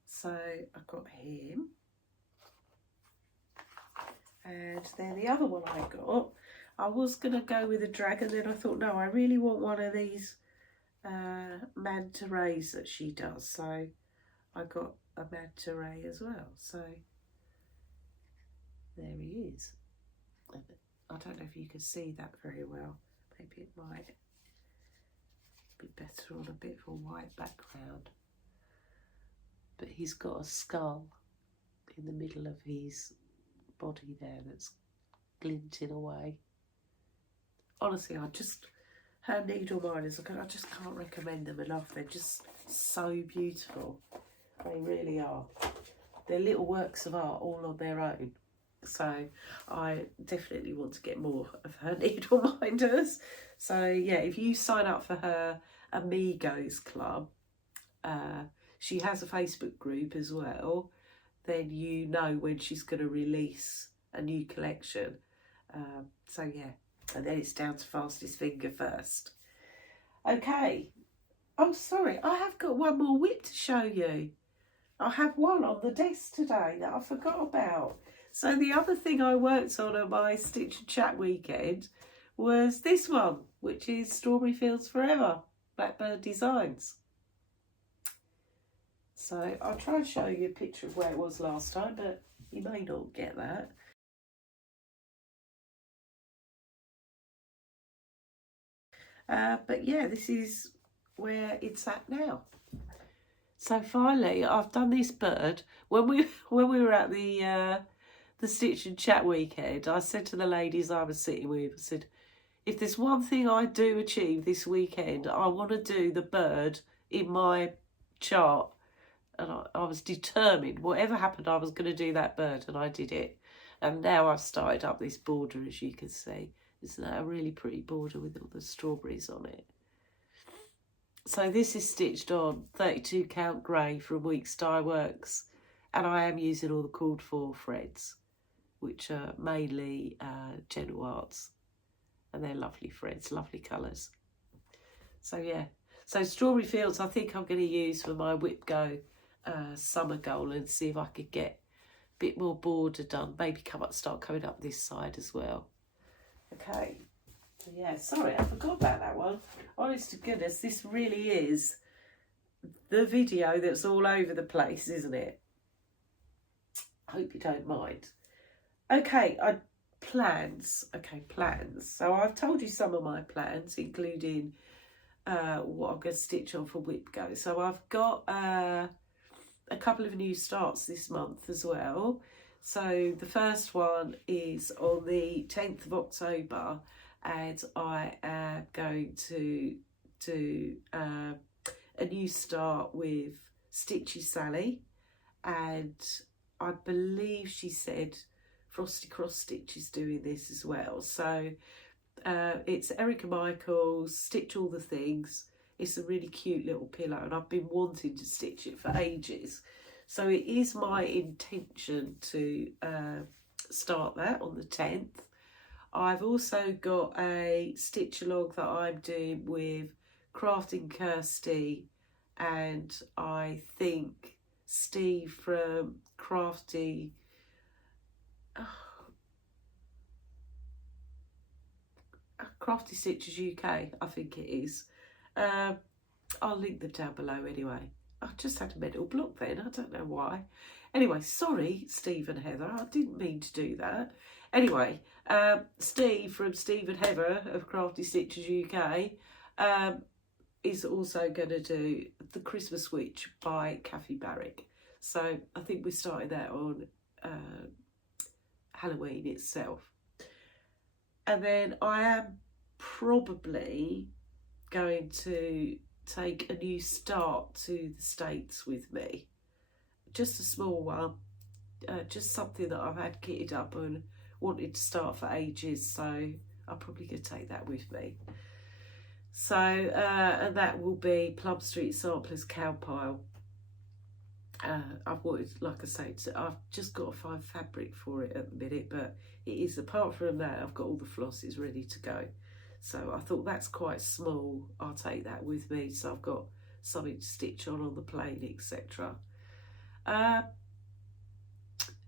So I got him. And then the other one I got, I was going to go with a dragon, then I thought, no, I really want one of these manta rays that she does. So I got a manta ray as well. So there he is. And I don't know if you can see that very well. Maybe it might be better on a bit of a white background. But he's got a skull in the middle of his body there that's glinting away. Honestly, her needle minders, I just can't recommend them enough. They're just so beautiful. They really are. They're little works of art all on their own. So I definitely want to get more of her needle minders. So yeah, if you sign up for her Amigos Club, she has a Facebook group as well, then you know when she's going to release a new collection. So yeah, and then it's down to fastest finger first. Okay. Oh, sorry, I have got one more whip to show you. I have one on the desk today that I forgot about. So the other thing I worked on at my Stitch and Chat weekend was this one, which is Strawberry Fields Forever, Blackbird Designs. So I'll try and show you a picture of where it was last time, but you may not get that. But yeah, this is where it's at now. So finally, I've done this bird. When we were at the Stitch and Chat weekend, I said to the ladies I was sitting with, I said, if there's one thing I do achieve this weekend, I want to do the bird in my chart. And I was determined, whatever happened, I was going to do that bird, and I did it. And now I've started up this border, as you can see. Isn't that a really pretty border with all the strawberries on it? So this is stitched on 32 count grey from Weeks Dye Works, and I am using all the called for threads, which are mainly Gentle Arts, and they're lovely threads, lovely colours. So yeah, so Strawberry Fields I think I'm going to use for my Whip Go summer goal, and see if I could get a bit more border done, maybe start coming up this side as well. Okay, so yeah, sorry I forgot about that one. Honest to goodness, this really is the video that's all over the place, isn't it? I hope you don't mind. Okay, plans. So I've told you some of my plans, including what I'm going to stitch on for Whip Go. So I've got a couple of new starts this month as well. So the first one is on the 10th of October, and I am going to do a new start with Stitchy Sally, and I believe she said Frosty Cross Stitch is doing this as well. So it's Erica Michaels, Stitch All the Things. It's a really cute little pillow, and I've been wanting to stitch it for ages. So it is my intention to start that on the 10th. I've also got a stitch along that I'm doing with Crafting Kirsty, and I think Steve from Crafty Stitches UK, I think it is. I'll link them down below anyway. I just had a mental block then, I don't know why. Anyway, sorry Steve and Heather, I didn't mean to do that. Anyway, Steve from Steve and Heather of Crafty Stitches UK is also going to do The Christmas Witch by Kathy Barrick. So I think we started that on Halloween itself. And then I am probably going to take a new start to the States with me. Just a small one, just something that I've had kitted up and wanted to start for ages, so I'm probably going to take that with me. So, and that will be Plum Street Samplers Cowpile. I've wanted, like I say, I've just got to find fabric for it at the minute, but it is, apart from that, I've got all the flosses ready to go. So I thought that's quite small, I'll take that with me, so I've got something to stitch on the plane, etc. And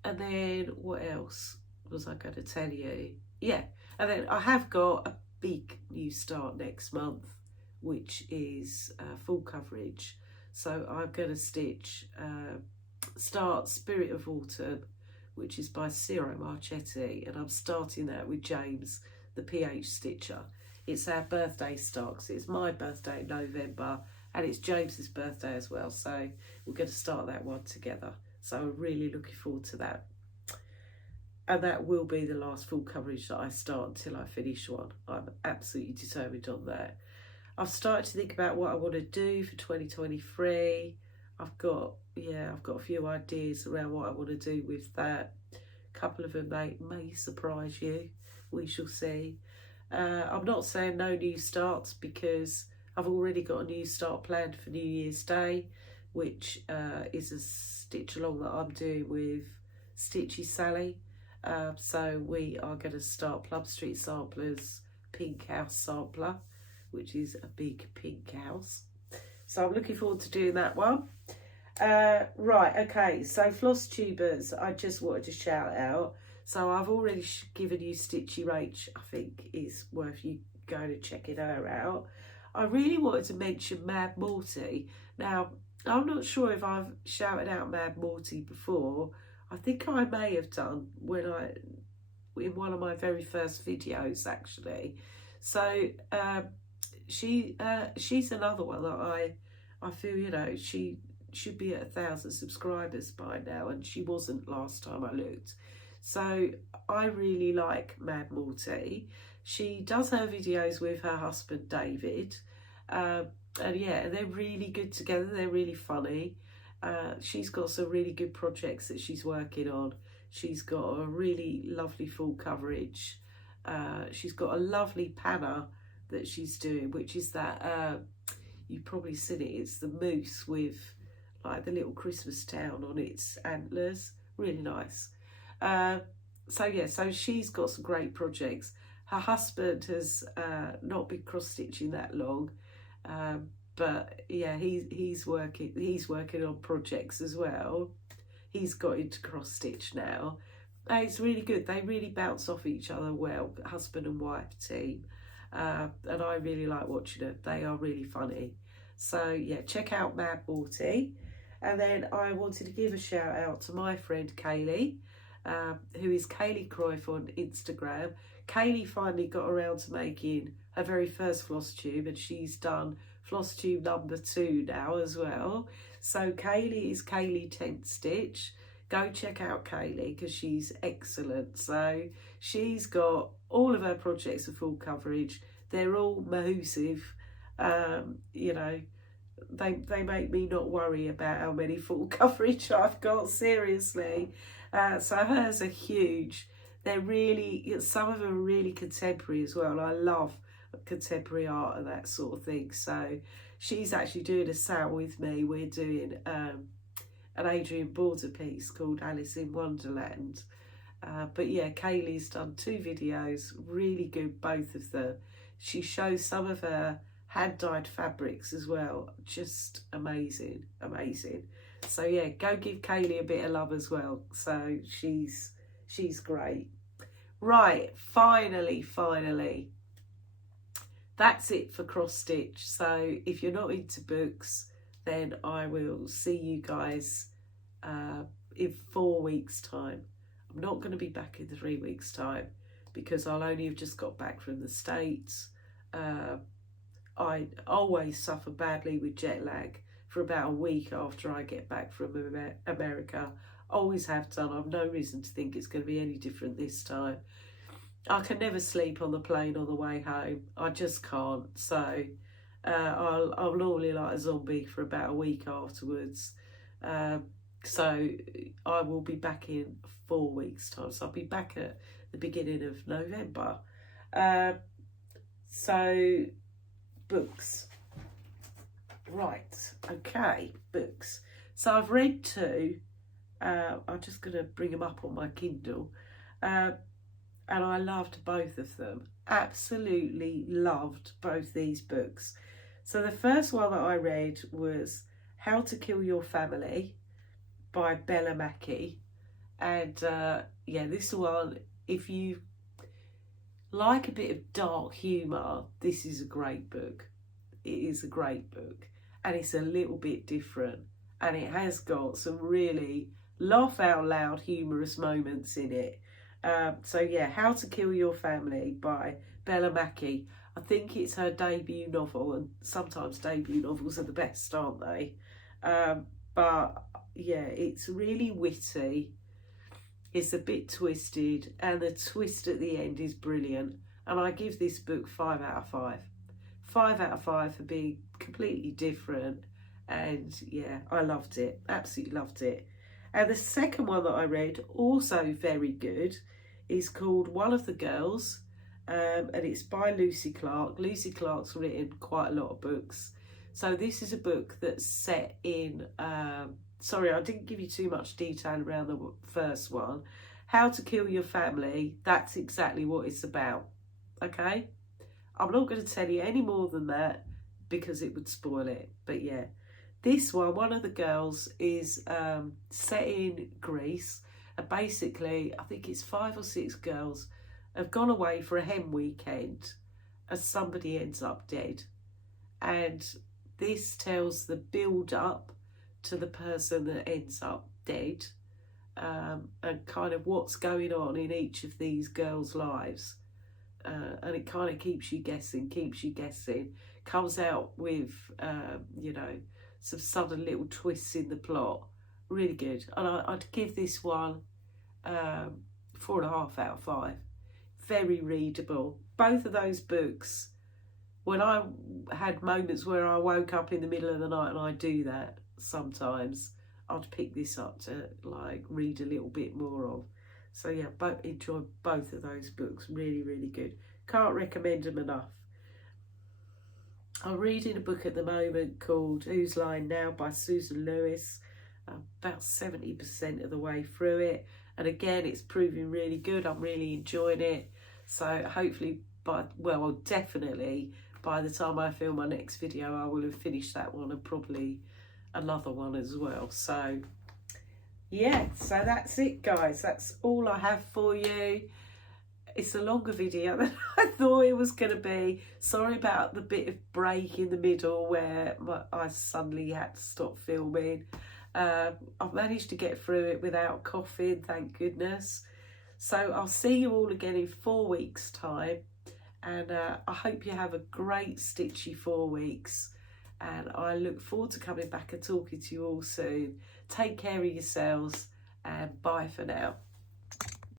then what else was I going to tell you? Yeah, and then I have got a big new start next month, which is full coverage. So I'm going to start Spirit of Autumn, which is by Ciro Marchetti, and I'm starting that with James, the PHstitcher. It's our birthday start, because it's my birthday in November, and it's James's birthday as well, so we're going to start that one together. So I'm really looking forward to that. And that will be the last full coverage that I start until I finish one. I'm absolutely determined on that. I've started to think about what I want to do for 2023. I've got a few ideas around what I want to do with that. A couple of them may surprise you. We shall see. I'm not saying no new starts, because I've already got a new start planned for New Year's Day, which is a stitch along that I'm doing with Stitchy Sally. So we are going to start Plum Street Samplers Pink House Sampler, which is a big pink house. So I'm looking forward to doing that one. Right, okay, so Flosstubers, I just wanted to shout out. So I've already given you Stitchy Rach, I think is worth you going and checking her out. I really wanted to mention Mad Morty. Now, I'm not sure if I've shouted out Mad Morty before. I think I may have done in one of my very first videos, actually. So she's another one that I feel, you know, she should be at 1,000 subscribers by now, and she wasn't last time I looked. So I really like Mad Morty. She does her videos with her husband David, and yeah, they're really good together. They're really funny. She's got some really good projects that she's working on. She's got a really lovely full coverage. She's got a lovely panna that she's doing, which is that you've probably seen it. It's the moose with like the little Christmas town on its antlers. Really nice. So yeah, so she's got some great projects. Her husband has not been cross stitching that long, but yeah, he's working on projects as well. He's got into cross stitch now. And it's really good. They really bounce off each other well, husband and wife team. And I really like watching it. They are really funny. So yeah, check out Mad Morty. And then I wanted to give a shout out to my friend Kaylee, who is Kaylee Cruyff on Instagram. Kaylee finally got around to making her very first Flosstube, and she's done Flosstube number 2 now as well. So Kaylee is Kaylee 10th Stitch. Go check out Kaylee because she's excellent. So she's got all of her projects of full coverage. They're all massive. You know, they make me not worry about how many full coverage I've got, seriously. So hers are huge. They're really, some of them are really contemporary as well. I love contemporary art and that sort of thing. So she's actually doing a sale with me. We're doing an Adrian Border piece called Alice in Wonderland. But yeah, Kaylee's done 2 videos, really good, both of them. She shows some of her hand-dyed fabrics as well, just amazing, amazing. So yeah, go give Kaylee a bit of love as well. So she's great. Right, finally, that's it for cross stitch. So if you're not into books, then I will see you guys in 4 weeks' time. I'm not going to be back in 3 weeks' time because I'll only have just got back from the States. I always suffer badly with jet lag for about a week after I get back from America. Always have done. I've no reason to think it's going to be any different this time. I can never sleep on the plane on the way home. I just can't. So I'll normally like a zombie for about a week afterwards. So I will be back in 4 weeks' time. So I'll be back at the beginning of November. So books. Right, okay, books. So I've read 2. I'm just going to bring them up on my Kindle. And I loved both of them. Absolutely loved both these books. So the first one that I read was How to Kill Your Family by Bella Mackie. And yeah, this one, if you like a bit of dark humour, this is a great book. It is a great book, and it's a little bit different, and it has got some really laugh out loud humorous moments in it. So yeah, How to Kill Your Family by Bella Mackie. I think it's her debut novel, and sometimes debut novels are the best, aren't they? But yeah, it's really witty. It's a bit twisted, and the twist at the end is brilliant. And I give this book 5 out of 5. 5 out of 5 for being completely different. And yeah, I loved it. Absolutely loved it. And the second one that I read, also very good, is called One of the Girls. And it's by Lucy Clark. Lucy Clark's written quite a lot of books. So this is a book that's set in... sorry, I didn't give you too much detail around the first one. How to Kill Your Family, that's exactly what it's about. Okay? I'm not going to tell you any more than that because it would spoil it. But yeah, this One of the Girls, is set in Greece. And basically, I think it's 5 or 6 girls have gone away for a hen weekend and somebody ends up dead. And this tells the build-up to the person that ends up dead, and kind of what's going on in each of these girls' lives. And it kind of keeps you guessing, comes out with, you know, some sudden little twists in the plot. Really good. And I'd give this one 4.5 out of 5. Very readable. Both of those books, when I had moments where I woke up in the middle of the night, and I do that sometimes, I'd pick this up to like read a little bit more of. So yeah, enjoy both of those books. Really, really good. Can't recommend them enough. I'm reading a book at the moment called Whose Line Now by Susan Lewis. I'm about 70% of the way through it. And again, it's proving really good. I'm really enjoying it. So hopefully, definitely by the time I film my next video, I will have finished that one and probably another one as well. So yeah, so that's it, guys. That's all I have for you. It's a longer video than I thought it was going to be. Sorry about the bit of break in the middle where I suddenly had to stop filming. I've managed to get through it without coughing, thank goodness. So I'll see you all again in 4 weeks' time. And I hope you have a great stitchy 4 weeks. And I look forward to coming back and talking to you all soon. Take care of yourselves, and bye for now.